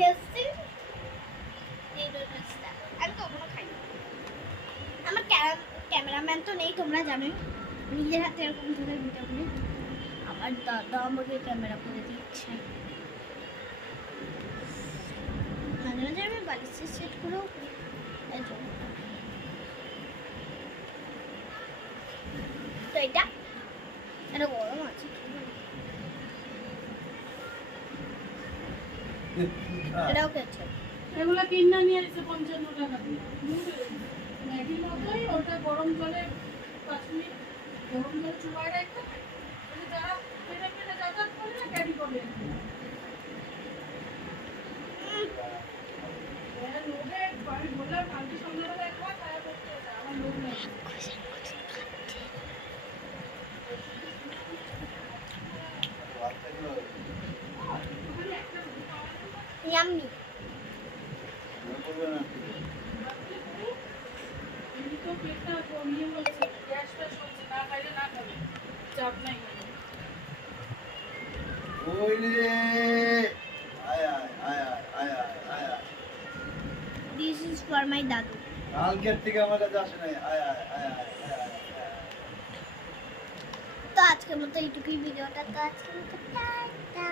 Healthy নুডলসটা আমি কখনো খাই না। আমার ক্যামেরাম্যান তো নেই, তোমরা জানোই, নিজের হাতে এরকম ধরে ভিডিও করি। আমার দাদা আমাকে ক্যামেরা করে দিচ্ছে, মাঝে মাঝে আমি বালিশে সেট করেও করি। তো এটা গরম আছে, এটাও খেয়েছে। এগুলো কিনা নিয়ে এসে 55 টাকা দিয়ে ম্যাগির মতোই, ওটা গরম জলে 5 মিনিট গরম জলে চুবাই রাখতে হয়। যারা পেটে পেটে যাতায়াত করে না ক্যারি করে লোভে আমি বললাম কালকে সন্ধ্যাবেলা একবার খাওয়া করতে হবে, আমার লোভ নেই। ইয়াম্মি। এমনিতেও পেটটা ইয়ে হচ্ছে, গ্যাস ফ্যাস হচ্ছে, না খাইলে না খাবে, চাপ নাই। This is for my দাদু। কালকের থেকে আমার কাছে আসে নাই। তো আজকের মতো এইটুকুই ভিডিওটা, তো আজকের মতো টাটা।